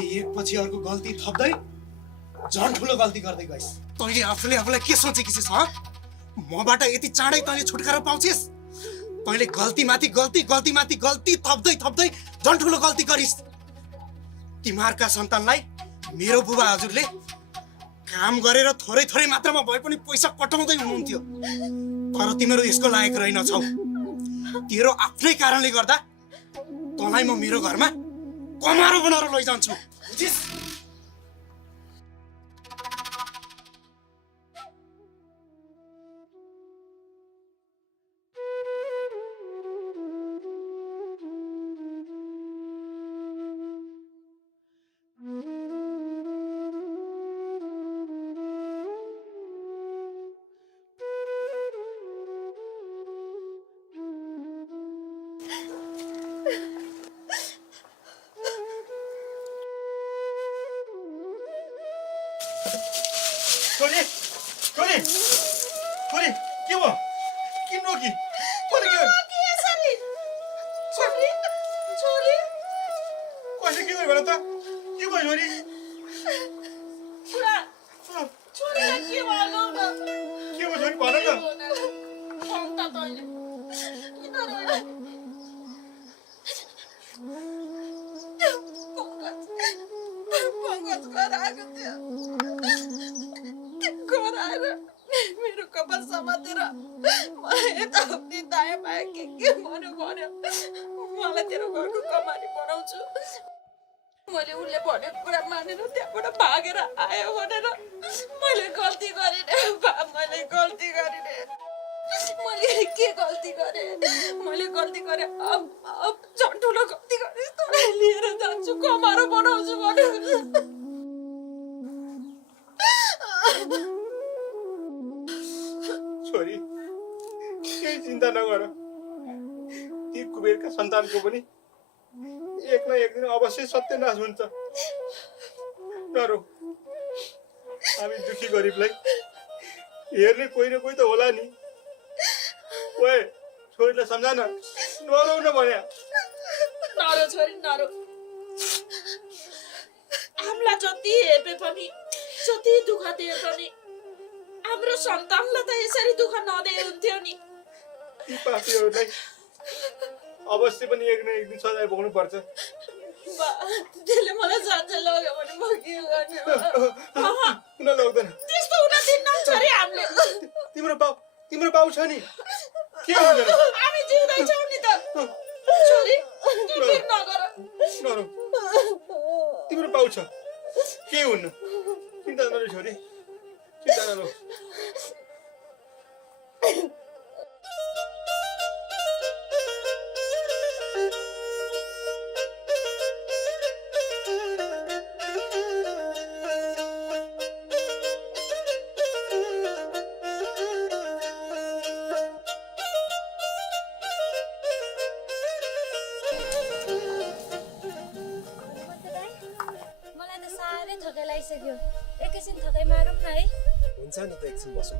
तैँले एकपछि अर्को गल्ती थप्दै झन् ठुलो गल्ती गर्दै गइस्। तैँले आफूलाई के सोचेकी छस् ह? मबाट यति चाँडै तैँले छुटकारा पाउँछस्? तैँले गल्तीमाथि गल्ती थप्दै झन् ठुलो गल्ती गरिस्। तिमीहरूका सन्तानलाई मेरो बुबा हजुरले काम गरेर थोरै मात्रामा भए पनि पैसा पठाउँदै हुनुहुन्थ्यो। तर तिमीहरू यसको लायक रहेनछौ। तेरो आफ्नै कारणले गर्दा तँलाई म मेरो घरमा कमारो बनाएर लैजान्छु। बुझिस्? छोरी छोरी छोरी के भयो? किन रोकी? कसले के गर्यो भन त? के भयो छोरी? के भयो छोरी भन मेरो कपाल समातेर मलाई यताउति दायाँ बायाँ के भन्यो मलाई तेरो घरको कमानी बनाउँछु। मैले उसले भनेको कुरा मानेर त्यहाँबाट भागेर आयो भनेर मैले गल्ती गरेँ। मैले के गल्ती गरेँ? अब झन् ठुलो गल्ती गरेँ। तँलाई लिएर जान्छु, कमारो बनाउँछु भनेको। छोरी केही चिन्ता नगर। ती कुबेरका सन्तानको पनि एक न एक दिन अवश्य सत्यनाश हुन्छ। नरो, हामी दुखी गरिबलाई हेर्ने कोही न कोही त होला नि। ओए छोरीलाई सम्झा न, नरौ न भन्या। नरो छोरी नरो। हामीलाई जति हेपे पनि जति दुःख दिए पनि हाम्रो सन्तानलाई त यसरी दुःख नदिए हुन्थ्यो नि। ती पापीहरूलाई अवश्य पनि एक न एक दिन सजाय भोग्नु पर्छ। त्यसले मलाई जान्छ लग्यो भने म के गर्ने? किन लग्दैन? त्यस्तो हुन दिन्न छोरी हामीले। तिम्रो बाउ छ नि, के हुँदैन? हामी जिउँदैछौँ नि त छोरी। फिर नगर। नरो, तिम्रो बाउ छ, के हुन्न। चिन्ता नरो छोरी, चिन्ता नरो। एकैछिन थकाइ मारौँ न है? हुन्छ नि त, एकछिन बसौँ।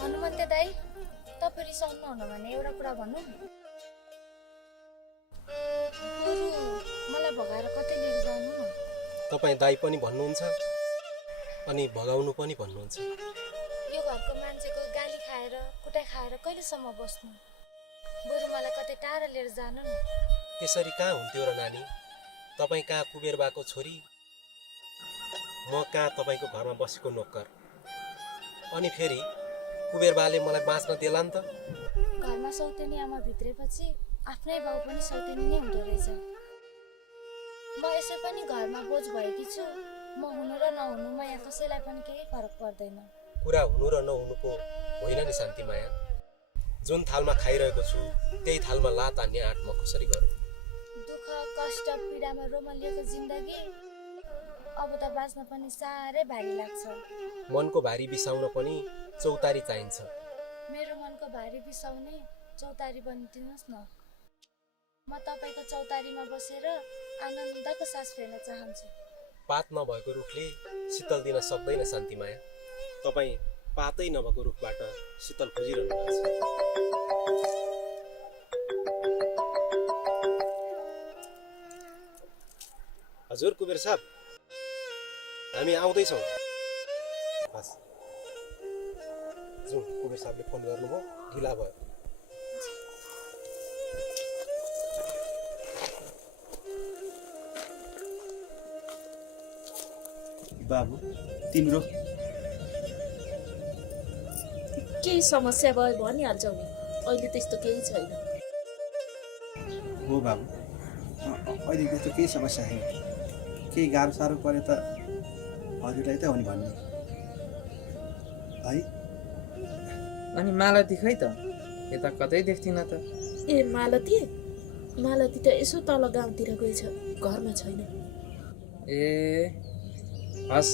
हनुमन्त दाइ, तपाईँ रिसाउनुहुन्न भने एउटा कुरा भन्नु। गुरु मलाई भगाएर कतै लिएर जानु न। तपाईँ दाइ पनि भन्नुहुन्छ अनि भगाउनु पनि भन्नुहुन्छ। यो घरको मान्छेको गाली खाएर कुटाइ खाएर कहिलेसम्म बस्नु? बरु मलाई कतै टाढा लिएर जानु न। त्यसरी कहाँ हुन्थ्यो र नानी? तपाईँ कहाँ कुबेर बाको छोरी, म कहाँ तपाईँको घरमा बसेको नोकर। अनि फेरि कुबेर बाले मलाई बाँच्न देला नि त? घरमा सौतेनी आमा भित्रेपछि आफ्नै बाउ पनि सौतेनी नै हुँदो रहेछ। म यसै पनि घरमा बोझ भएकी छु। म हुनु र नहुनुमा यहाँ कसैलाई पनि केही फरक पर्दैन। कुरा हुनु र नहुनुको होइन नि शान्तिमाया। जुन थालमा खाइरहेको छु त्यही थालमा लात हान्ने आँट म कसरी गरौँ? दुःख कष्ट पीडामा रोमलिएको जिन्दगी अब त बाँच्न पनि साह्रै भारी लाग्छ। मनको भारी बिसाउन पनि चौतारी चाहिन्छ। मेरो मनको भारी बिसाउने चौतारी बनिदिनुहोस् न। म तपाईँको चौतारीमा बसेर आनन्दको सास फेर्न चाहन्छु। पात नभएको रुखले शीतल दिन सक्दैन शान्तिमाया। तपाईँ पातै नभएको रुखबाट शीतल खोजिरहनु भएको छ। हजुर कुबेर साहब, हामी आउँदैछौँ। हस् जाउँ, कुबेर साहबले फोन गर्नुभयो, ढिला भयो। बाबु तिम्रो केही समस्या भयो भनिहाल्छौ नि, अहिले त्यस्तो केही छैन। हो बाबु, अहिले त्यस्तो केही समस्या छैन। केही गाह्रो साह्रो परे त हजुरलाई त हो नि भन्ने है। अनि मालती खै त, यता कतै देख्दिन त। ए मालती त यसो तल गाउँतिर गएछ, घरमा छैन। ए हस्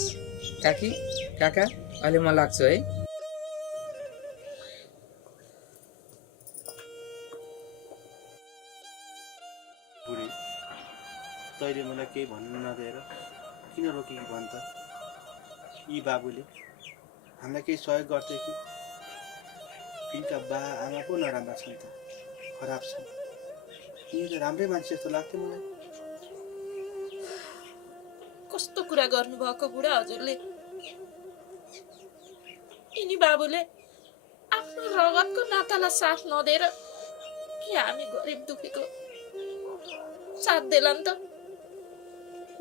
काकी काका, अहिले म लाग्छु है। बुढी तैँले मलाई केही भन्नु नदिएर किन रोकेकी भन् त? यी बाबुले हामीलाई केही सहयोग गर्थे कि? यिनका बा आमा पो नराम्रा छन् त, खराब छन्। यिनी त राम्रै मान्छे जस्तो लाग्थ्यो मलाई। कस्तो कुरा गर्नुभएको बुढा हजुरले। यिनी बाबुले आफ्नो रगतको नातालाई साथ नदिएर के हामी गरिब दुखीको साथ देलान् त?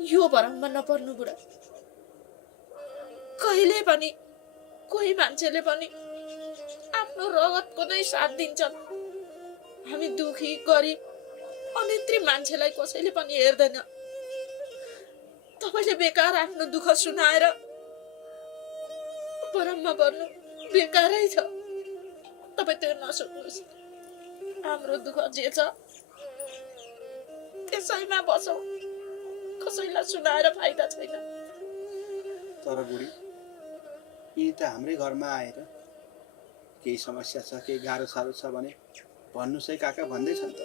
यो भरममा नपर्नु बुढा। कहिले पनि कोही मान्छेले पनि आफ्नो रगतको नै साथ दिन्छन्। हामी दुखी गरिब अनेत्री मान्छेलाई कसैले पनि हेर्दैन। तपाईले बेकार आफ्नो दुःख सुनाएर परममा पर्नु बेकारै छ। तपाईँ त्यो नसोच्नुहोस्। हाम्रो दुःख जे छ त्यसैमा बसौँ, कसैलाई सुनाएर फाइदा छैन। तर बुढी यिनी त हाम्रै घरमा आएर केही समस्या छ, केही गाह्रो साह्रो छ भने भन्नुहोस् है काका भन्दैछन् त।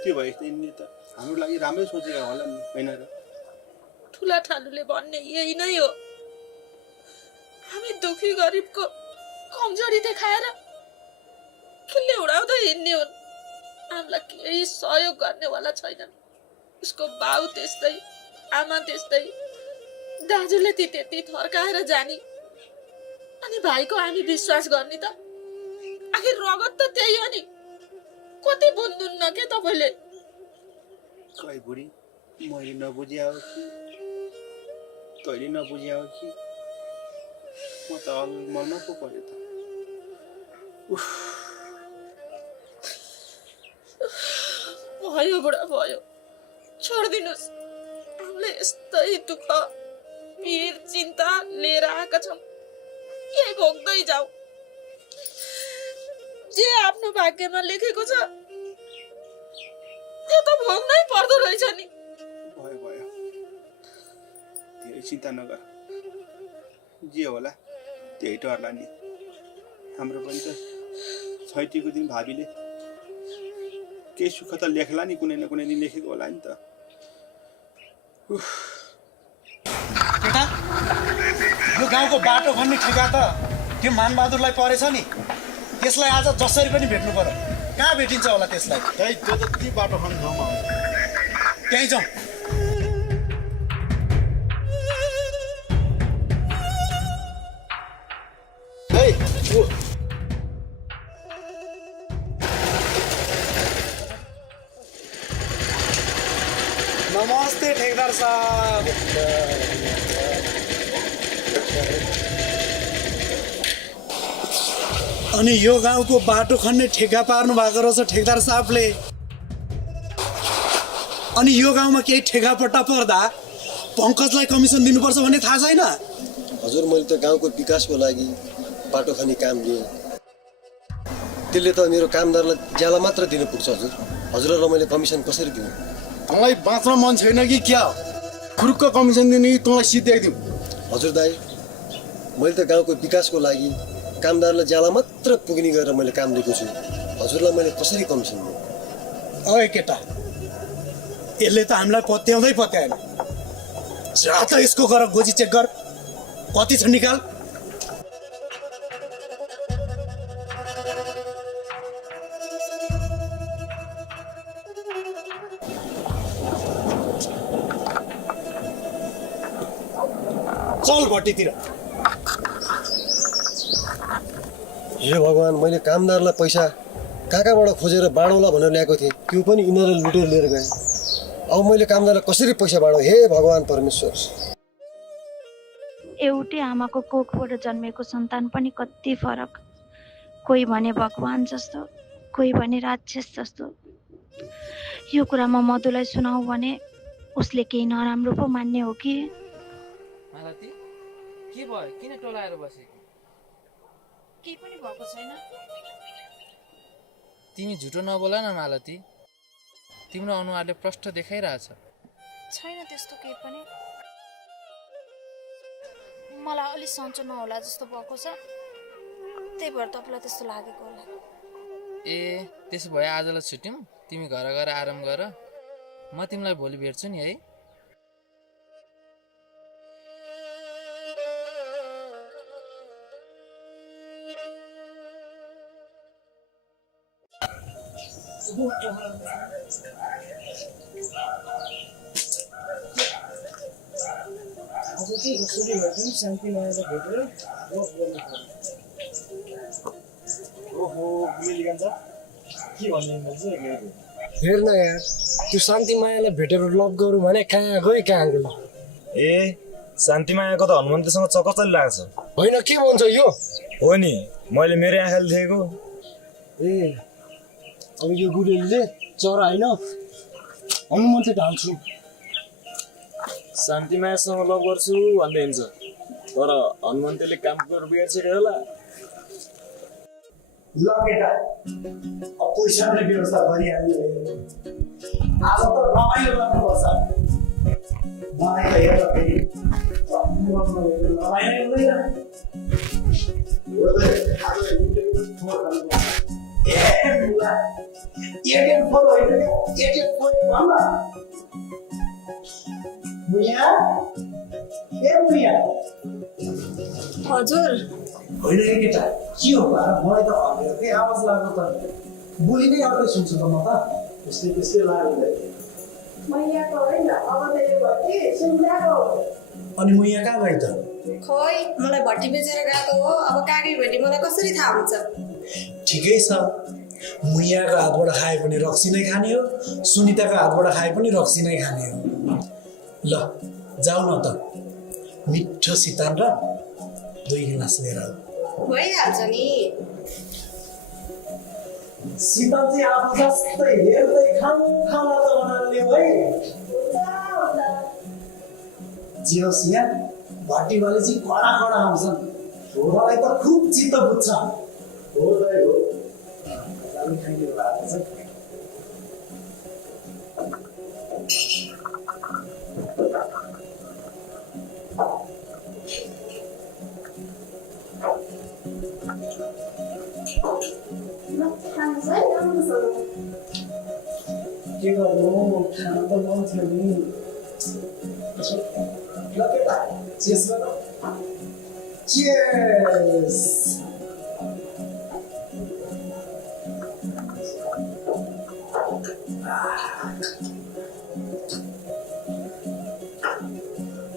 त्यो भए त यिनले त हाम्रो लागि राम्रै सोचेका होला नि, होइन र? ठुला ठालुले भन्ने यही नै हो। हामी दुखी गरिबको कमजोरी देखाएर खिल्ली उडाउँदै हिँड्ने हुन्। हामीलाई केही सहयोग गर्नेवाला छैनन्। उसको बाउ त्यस्तै, आमा त्यस्तै, दाजुले त्यति थर्काएर जाने, अनि भाइको हामी विश्वास गर्ने त? आखिर रगत त त्यही हो नि। कति बुझ्नुहुन्न के तपाईँले? खै बुढी, मैले नबुझ्या हो कि तैँले नबुझ्या हो कि म त अलमलमा पो पऱ्यो त। भयो बुढा भयो, छोडिदिनुहोस्। हामीले यस्तै दुःख पीर चिन्ता लिएर आएका छौँ, यही भोग्दै जाऊ। जे आफ्नो भाग्यमा लेखेको छ त्यो त भोग्नै पर्दो रहेछ नि। भयो भयो, धेरै चिन्ता नगर, जे होला त्यही टर्ला नि। हाम्रो पनि त छैटीको दिन भाबीले केही सुख त लेख्ला नि, कुनै न कुनै दिन लेखेको होला नि त। केटा, यो गाउँको बाटो खन्ने ठेगा त त्यो मानबहादुरलाई परेछ नि। त्यसलाई आज जसरी पनि भेट्नु पर्यो। कहाँ भेटिन्छ होला त्यसलाई? त्यो त ती बाटो खन्नु ठाउँमा हो, त्यहीँ जाउँ। नमस्ते ठेकेदार साहब। अनि यो गाउँको बाटो खन्ने ठेगा पार्नु भएको रहेछ ठेकेदार साहबले। अनि यो गाउँमा केही ठेगा पट्टा पर्दा पङ्कजलाई कमिसन दिनुपर्छ भन्ने थाहा छैन? हजुर, मैले त गाउँको विकासको लागि बाटो खन्ने काम लिएँ। त्यसले त मेरो कामदारलाई ज्याला मात्र दिनु पुग्छ हजुर। हजुरलाई मैले कमिसन कसरी दिउँ? तँलाई बाँच्न मन छैन कि क्या? खुरुक्क कमिसन दिने कि तँलाई सिध्याइदिउँ? हजुर दाइ, मैले त गाउँको विकासको लागि कामदारलाई ज्याला मात्र पुग्ने गरेर मैले काम लिएको छु। हजुरलाई मैले कसरी कमिसन दिउँ? ओए केटा, यसले त हामीलाई पत्याउँदै पत्याएन। जा त यसको गर गोजी चेक गर कति छ निकाल। चल भट्टीतिर। हे भगवान्, मैले कामदारलाई पैसा कहाँबाट खोजेर बाँडौँला भनेर ल्याएको थिएँ, त्यो पनि यिनीहरूले लुटेर लिएर गए। अब मैले कामदारलाई कसरी पैसा बाँडौँ? हे भगवान् परमेश्वर। एउटै आमाको कोखबाट जन्मेको सन्तान पनि कति फरक। कोही भने भगवान् जस्तो, कोही भने राक्षस जस्तो। यो कुरा म मधुलाई सुनाऊ भने उसले केही नराम्रो पो मान्ने हो कि? मालती के भयो, किन टोलाएर बसेको? केही पनि भएको छैन। तिमी झुटो नबोला न मालती, तिम्रो अनुहारले प्रष्ट देखाइरहेछ। छैन त्यस्तो केही पनि। मलाई अलि सन्चो नहोला जस्तो भएको छ, त्यही भएर तपाईँलाई त्यस्तो लागेको होला। ए त्यसो भए आजलाई छुट्यौँ, तिमी घर गएर आराम गर। म तिमीलाई भोलि भेट्छु नि है। हेर न यार, त्यो शान्ति मायालाई भेटेर लभ गरौँ भने कहाँ गयो कहाँ गयो। ए शान्ति मायाको त हनुमन्तसँग चकचरी लाग्छ। होइन के भन्छ यो? हो नि, मैले मेरो आँखाले देखेको। ए अब यो गुरेलीले चरा होइन हनुमन्त ढाल्छु। शान्ति मायासँग लभ गर्छु भन्दै हिँड्छ, तर हनुमन्तले काम गरेर बिगार्छेको होला। ल केटा, अब पैसाले व्यवस्था गरिहाल्यो। आज त रमाइलो गर्नुपर्छ। मलाई त हेर फेरि रमाइलो हुँदैन। हजुर होइन केटा, के हो मलाई त हल्कै आवाज लाग्यो त। बोली नै अर्कै सुन्छु त म त। त्यस्तै त्यस्तै लाग्यो। अनि म यहाँ कहाँ गएँ त? खोइ मलाई भट्टी बेचेर गएको हो। अब कागी भेटी मलाई कसरी थाहा हुन्छ? ठिकै छ, मुयाको हातबाट खाए पनि रक्सी नै खाने हो, सुनिताको हातबाट खाए पनि रक्सी नै खाने हो। ल जाऊ न त, मिठो सितान र 2 गिलास लिएर आऊ। भइहाल्छ नि। सितान चाहिँ आफू जस्तै हेर्दै खाना त बनाउने है। जे होस् यहाँ भट्टीवाले चाहिँ कडा कडा आउँछन्। छोरालाई त खुब चित्त बुझ्छ। हो दाइ हो। खाइने भएको छ। के गर्नु, खाना त मन थियो नि। ल केटा, चेस गरौँ। चेस।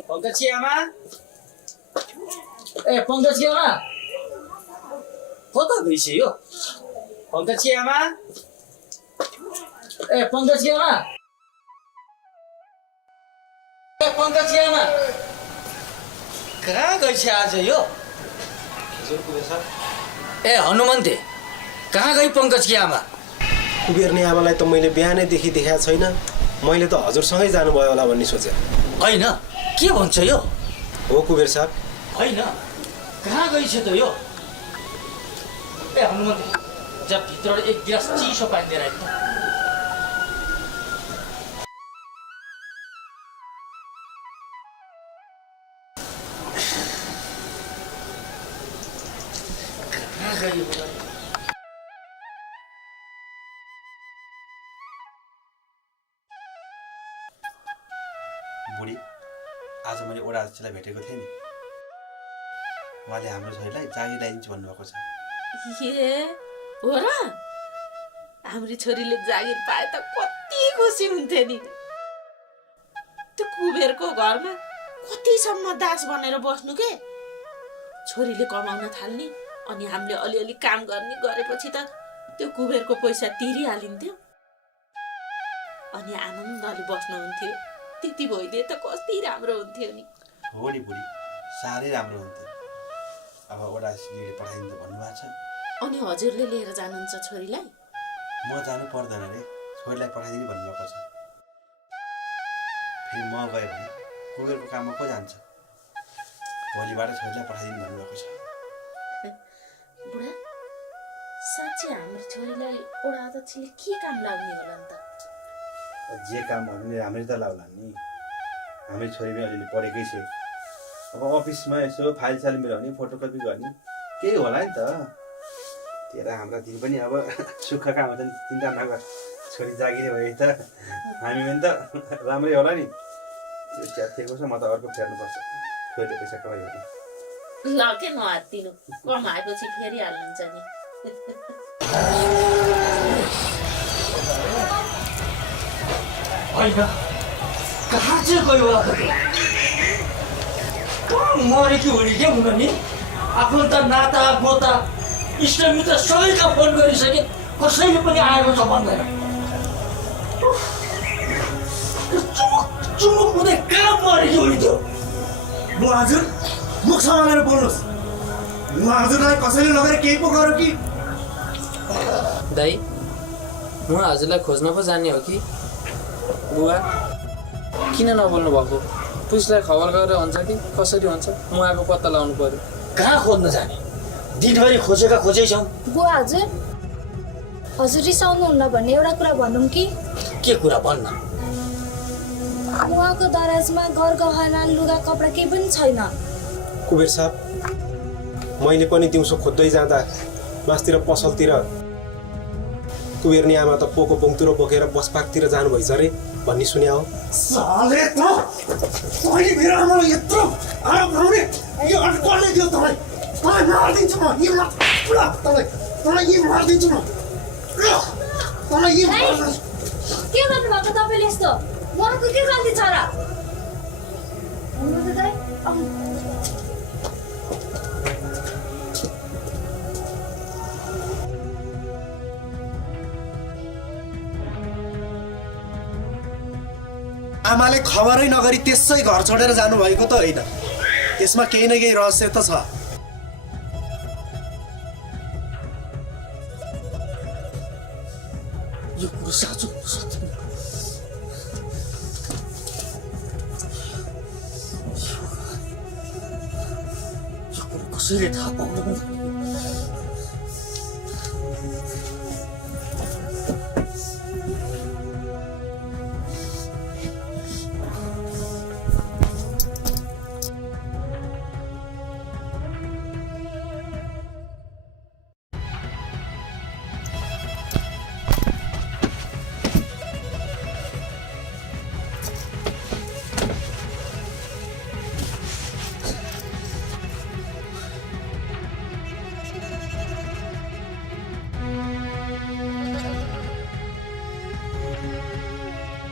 पङ्कज की आमा, ए पङ्कज की आमा, कता गइछ यो? पङ्कज की आमा, ए पङ्कज की आमा, ए पङ्कज की आमा, कहाँ गइछ आज यो? ए हनुमन्ते, कहाँ गई पङ्कज की आमा? कुबेर्ने आमालाई त मैले बिहानैदेखि देखाएको छैन। मैले त हजुरसँगै जानुभयो होला भन्ने सोचेँ। होइन, के भन्छ यो? हो कुबेर साहब। होइन, कहाँ गइछ त यो? ए हनुमन्ते, जा भित्रबाट 1 गिलास चिसो पानी लिएर आइज। कहाँ गयो होला? बुढी, आज आज मैले ओडा अध्यक्षलाई भेटेको थिएँ नि, उहाँले हाम्रो छोरीलाई जागिर लगाइदिन्छु भन्नुभएको छ। ए हो र? हाम्रो छोरीले जागिर पाए त कति खुसी हुन्थ्यो नि। त्यो कुबेरको घरमा कतिसम्म दास बनेर बस्नु के? छोरीले कमाउन थाल्ने अनि हामीले अलिअलि काम गर्ने गरेपछि त त्यो कुबेरको पैसा तिरिहालिन्थ्यो अनि आनन्दले बस्नुहुन्थ्यो। त्यति भइदिए त कति राम्रो हुन्थ्यो नि। हो नि बुढी, साह्रै राम्रो हुन्थ्यो। अब ओडा अध्यक्षले पठाइदिनु भन्नुभएको छ। अनि हजुरले लिएर जानुहुन्छ छोरीलाई? म जानु पर्दैन रे, छोरीलाई पठाइदिनु भन्नुभएको छ। फेरि म गएँ भने कुबेरको काममा को जान्छ? भोलिबाट छोरीलाई पठाइदिनु भन्नुभएको छ। बुढा, साँच्चै हाम्रो छोरीलाई ओडा अध्यक्षले के काम लाग्ने होला नि त? जे काम भन्यो नि राम्रै त लाउला नि। हाम्रो छोरी पनि अलिअलि पढेकै छ। अब अफिसमा यसो फाइल साइल मिलाउने, फोटोकपी गर्ने केही होला नि त। तेरा हाम्रा दिन पनि अब सुख काम हुन्छ नि, चिन्ता नगर। छोरी जागिरे भयो त हामी पनि त राम्रै होला नि। त्यो च्यातिएको छ, म त अर्को फेर्नुपर्छ। छोरीले पैसा कमायो भने ल के नहात्तिनु, कमाएपछि फेरि हाल्नुहुन्छ नि। होइन कहाँ चाहिँ गयो होला मरेकी हुने के हुन नि? आफन्त नाता गोता इष्टमित्र सबैका फोन गरिसके, कसैले पनि आएको छ भन्दैन। चुमुक हुँदै कहाँ मरेकी हुने थियो? म हजुर मुख समालेर बोल्नुहोस्। म हजुरलाई कसैले लगेर केही पो गर्यो कि? दाइ, म हजुरलाई खोज्न पो जाने हो कि? बुवा किन नबोल्नु भएको? पुलिसलाई खबर गरेर हुन्छ कि कसरी हुन्छ? म आएको पत्ता लगाउनु पर्यो। कहाँ खोज्न जाने? दिनभरि खोजेका खोजै छौँ। बुवा हजुर रिसाउनुहुन्न भन्ने एउटा कुरा भनौँ कि? के कुरा भन्न? उहाँको दराजमा गरगहना लुगा कपडा केही पनि छैन। कुबेर साहब, मैले पनि दिउँसो खोज्दै जाँदा मासतिर पसलतिर कुबेरनी आमा त पोको पुङतिर बोकेर बस पार्कतिर जानुभएछ अरे भन्ने सुन्या हो। साले त तैँले मेरो आमालाई यत्रो आरोप लगाउने यो कसले दियो तँलाई? तँलाई मारिदिन्छु म, यी तँलाई यी मारिदिन्छु म। तँलाई यी मारिदिन्छु। के गर्नुभएको तपाईँले यस्तो? उहाँको के गल्ती छ र? आमाले खबरै नगरी त्यसै घर छोडेर जानुभएको त होइन। त्यसमा केही न केही रहस्य त छ। यो कुरो साँचो सत्य यो कुरो कसैले थाहा पाउनु